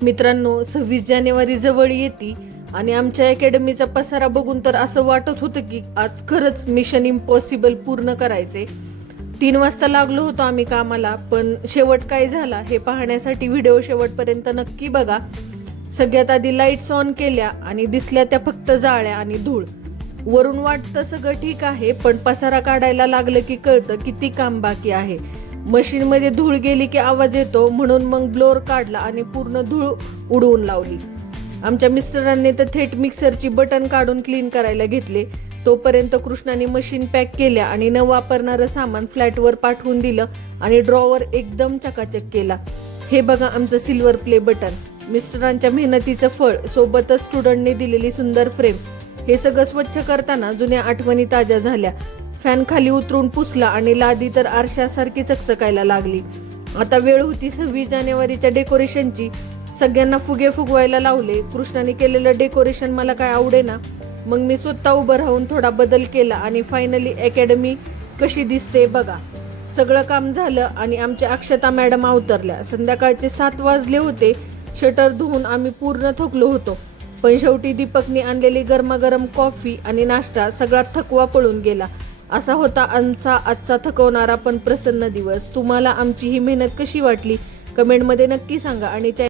मित्रांनो, 26 जानेवारी जवळ येते आणि आमच्या अकॅडमीचा पसारा बघून तर असं वाटत होतं की आज खरंच मिशन इम्पॉसिबल पूर्ण करायचे. 3 वाजता लागलो होतो आम्ही कामाला, पण शेवट काय झाला हे पाहण्यासाठी व्हिडिओ शेवटपर्यंत नक्की बघा. सगळ्यात आधी लाईट्स ऑन केल्या आणि दिसल्या त्या फक्त जाळ्या आणि धूळ. वरून वाटतं सगळं ठीक आहे, पण पसारा काढायला लागलं की कळतं किती काम बाकी आहे. मशीन मध्ये धूळ गेली की आवाज येतो, म्हणून मग ब्लोअर काढला आणि पूर्ण धूळ उडवून लावली. आमच्या मिस्टरांनी तर थेट मिक्सरची बटन काढून क्लीन करायला घेतले. तोपर्यंत कृष्णाने मशीन पॅक केल्या आणि न वापरणारं सामान फ्लॅटवर पाठवून दिलं आणि ड्रॉवर एकदम चकाचक केला. हे बघा आमचं सिल्वर प्ले बटन, मिस्टरांच्या मेहनतीचं फळ, सोबतच स्टुडंटने दिलेली सुंदर फ्रेम. हे सगळं स्वच्छ करताना जुन्या आठवणी ताज्या झाल्या. फॅन खाली उतरून पुसला आणि लादी तर आरशासारखी चकचकायला लागली. आता वेळ होती 26 जानेवारीच्या डेकोरेशनची. सगळ्यांना फुगे फुगवायला लावले. कृष्णाने केलेलं डेकोरेशन मला काय आवडेना, मग मी स्वतः उभं राहून थोडा बदल केला आणि फायनली अकॅडमी कशी दिसते बघा. सगळं काम झालं आणि आमच्या अक्षता मॅडम अवतरल्या. संध्याकाळचे 7 वाजले होते. शटर धुवून आम्ही पूर्ण थकलो होतो, पण शेवटी दीपकने आणलेली गरमागरम कॉफी आणि नाश्ता सगळा थकवा पळून गेला. असा होता आमचा आजचा थकवणारा पण प्रसन्न दिवस. तुम्हाला आमची ही मेहनत कशी वाटली कमेंटमध्ये नक्की सांगा आणि